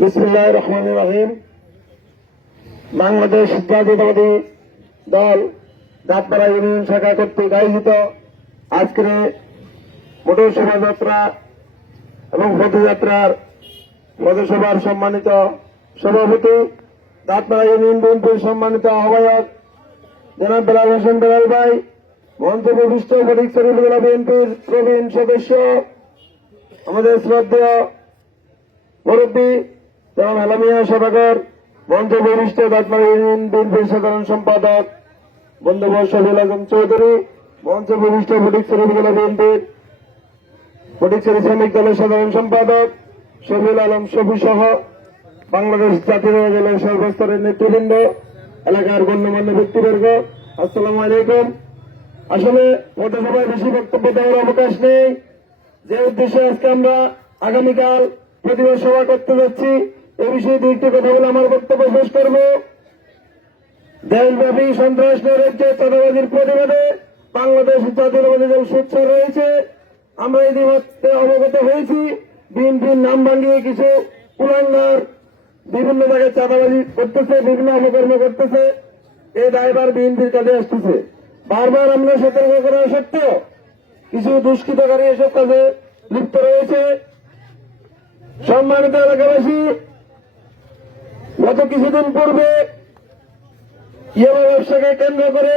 বিসমুল্লাহ রহমান রহিম। বাংলাদেশ জাতীয়তাবাদী দল দাঁতপাড়া ইউনিয়ন শাখা কর্তৃক আয়োজিত আজকের মোটর শোভাযাত্রা এবং পদযাত্রার পদসভার সম্মানিত সভাপতি দাঁতপাড়া ইউনিয়ন বিএনপির সম্মানিত আহ্বায়ক জনাব বেলাল হোসেন বেলাল ভাই, মঞ্চ প্রবিষ্ট ফটিকচুরি উপজেলা বিএনপির প্রবীণ সদস্য, আমাদের শ্রদ্ধেয় মুরব্বী যেমন আলামিয়া সভাগর মঞ্চ বরিষ্ঠ দাঁতমারি ইউনিয়ন বিএনপির সাধারণ সম্পাদক বন্ধুবর শফিল আজম চৌধুরী মঞ্চ বরিষ্ঠ ফটিকচুরি উপজেলা বিএনপির ফটিকচুরি শ্রমিক দলের সাধারণ সম্পাদক শফিল আলম শফি সহ বাংলাদেশ জাতীয় দলের সর্বস্তরের নেতৃবৃন্দ, এলাকার গণ্যমান্য ব্যক্তিবর্গ, আসসালামু আলাইকুম। আসলে পথসভায় বেশি বক্তব্য দেওয়ার অবকাশ নেই। যে উদ্দেশ্যে আজকে আমরা আগামীকাল প্রতিভা সভা করতে যাচ্ছি এ বিষয়ে দু একটি কথা বলে আমার বক্তব্য শেষ করব। দেশব্যাপী সন্ত্রাস নৈরাজ্য চাঁদাবাজির প্রতিবাদে বাংলাদেশ জাতীয়তাবাদী দল সোচ্চার রয়েছে। আমরা ইতিমধ্যে অবগত হয়েছি, বিএনপির নাম ভাঙিয়ে কিছু কুলাঙ্গার বিভিন্ন জায়গায় চাঁদাবাজি করতেছে, বিভিন্ন অপকর্ম করতেছে। এই দায়বার বিএনপির কাজে আসতেছে। বারবার আমরা সতর্ক করা সত্ত্বেও কিছু দুষ্কৃতকারী এসব কাজে লিপ্ত রয়েছে। সম্মানিত এলাকাবাসী গত কিছুদিন পূর্বে ইয়াবা ব্যবসাকে কেন্দ্র করে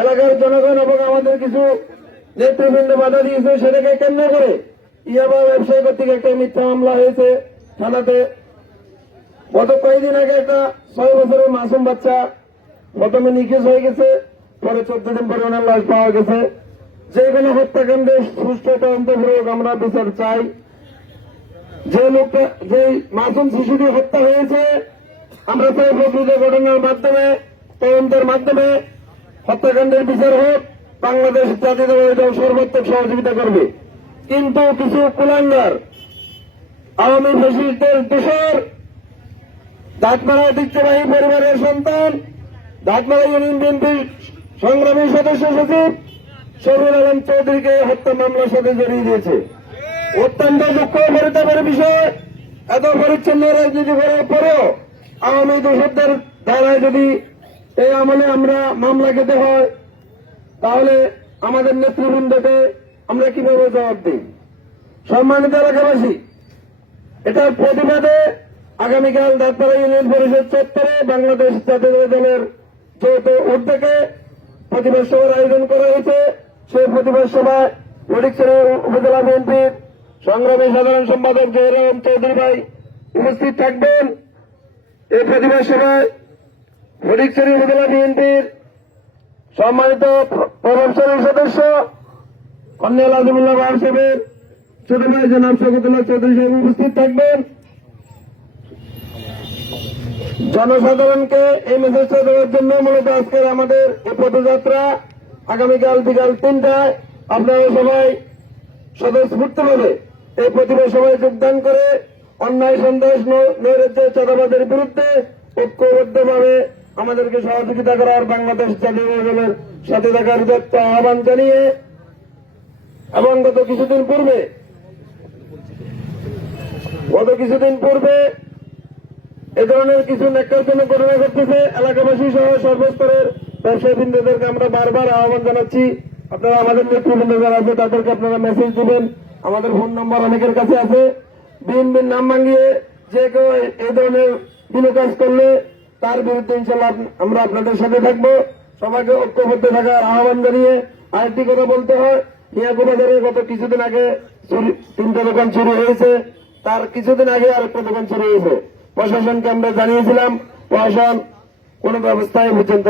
এলাকার জনগণ এবং আমাদের কিছু নেতৃবৃন্দ বাধা দিয়েছে, সেটাকে কেন্দ্র করে ইয়াবা ব্যবসায়ী কর্তৃক একটা মিথ্যা মামলা হয়েছে থানাতে। গত কয়েকদিন আগে একটা ছয় বছরের মাসুম বাচ্চা প্রথমে নিখোঁজ হয়ে গেছে, পরে চোদ্দ দিন পরে ওনার লাশ পাওয়া গেছে। যে কোনো হত্যাকাণ্ডে সুষ্ঠু তদন্তপূর্বক আমরা বিচার চাই। যে লোকটা যে মাসুম শিশুটি হত্যা হয়েছে আমরা চাই প্রকৃত ঘটনার মাধ্যমে, তদন্তের মাধ্যমে হত্যাকাণ্ডের বিচার হোক, বাংলাদেশ জাতীয়তাবাদী দল সর্বাত্মক সহযোগিতা করবে। কিন্তু কিছু কুলাঙ্গার, আওয়ামী ফ্যাসিস্টদের দোষর দাঁতমারা ঐতিহ্যবাহী পরিবারের সন্তান দাঁতমারা ইউনিয়ন বিএনপির সংগ্রামী সদস্য সচিব শহীদ আলম চৌধুরীকে হত্যা মামলার সাথে জড়িয়ে দিয়েছে। অত্যন্ত দুঃখ পরিতাপের বিষয়, এত পরিচ্ছন্ন রাজনীতি করার পরেও আওয়ামী দোষকদের ধারায় যদি এই আমলে আমরা মামলা খেতে হয়, তাহলে আমাদের নেতৃবৃন্দকে আমরা কীভাবে জবাব দিই? সম্মানিত এলাকাবাসী, এটার প্রতিবাদে আগামীকাল দাঁতপাড়া ইউনিয়ন পরিষদ চত্বরে বাংলাদেশ জাতীয় দলের যৌথ উদ্যোগে প্রতিবাদ সভার আয়োজন করা হয়েছে। সেই প্রতিবাদ সভায় ফটিকছড়ি উপজেলা বিএনপির সংগ্রামী সাধারণ সম্পাদক জয়রাম চৌধুরী ভাই উপস্থিত থাকবেন। এই প্রতিবাদ সভায় ফটিকছড়ি উপজেলা বিএনপির সম্মানিত প্রভাবশালী সদস্য, কর্নেল আজমুল্লাহ বাহার সাহেবের ছোট ভাই জনাব শকুতুল্লাহ চৌধুরী সাহেব উপস্থিত থাকবেন। জনসাধারণকে এই মেসেজটা দেওয়ার জন্য মূলত আজকের আমাদের এই পদযাত্রা আগামীকাল বিকাল তিনটায় আপনারা সবাই স্বতঃস্ফূর্তভাবে এই প্রতিবাদ সভায় যোগদান করে অন্যায় সন্ত্রাস নৈরাজ্য চাঁদাবাদের বিরুদ্ধে ঐক্যবদ্ধভাবে আমাদেরকে সহযোগিতা করার বাংলাদেশ জাতীয় সাথে থাকার দত্ত আহ্বান জানিয়ে এবং গত কিছুদিন পূর্বে, গত কিছুদিন পূর্বে এ ধরনের কিছু ন্যাক্কারজনক ঘটনা ঘটতেছে। এলাকাবাসী সহ সর্বস্তরের ব্যবসায়ীবৃন্দদেরকে আমরা বারবার আহ্বান জানাচ্ছি। আপনারা আমাদের নেতৃবৃন্দ যারা আছে, তাদেরকে আপনারা মেসেজ দিবেন। আমাদের ফোন নম্বর অনেকের কাছে আছে। বিএনপির নাম ভাঙিয়ে যে কেউ এ- ধরনের বিলো কাজ করলে তার বিরুদ্ধে ইনশাল্লাহ আমরা আপনাদের সাথে থাকব। সবাইকে ঐক্যবদ্ধ থাকার আহ্বান জানিয়ে আরেকটি কথা বলতে হয়। হিয়াকু বাজারে গত কিছুদিন আগে তিনটা দোকান চুরি হয়েছে। তার কিছুদিন আগে আরেকটা দোকান চুরি হয়েছে। প্রশাসনকে আমরা জানিয়েছিলাম, প্রশাসন কোন ব্যবস্থায় পর্যন্ত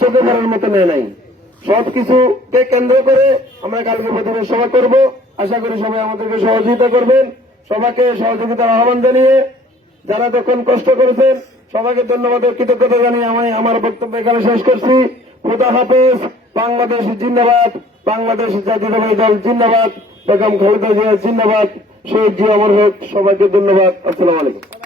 চোখে পড়ার মতো নেয় নাই। সবকিছুকে কেন্দ্র করে আমরা কালকে প্রথমে সভা করব। আশা করি সবাই আমাদেরকে সহযোগিতা করবেন। সবাইকে সহযোগিতার আহ্বান জানিয়ে যারা তখন কষ্ট করেছেন, সবাইকে ধন্যবাদ কৃতজ্ঞতা জানিয়ে আমি আমার বক্তব্য এখানে শেষ করছি। খুদা হাফেজ, বাংলাদেশ জিন্দাবাদ, বাংলাদেশ জাতীয়তাবাদী দল জিন্দাবাদ, বেগম খালেদা জিয়া জিন্দাবাদ, শহীদ জিয়া অমর হোক, সবাইকে ধন্যবাদ। আসসালাম আলাইকুম।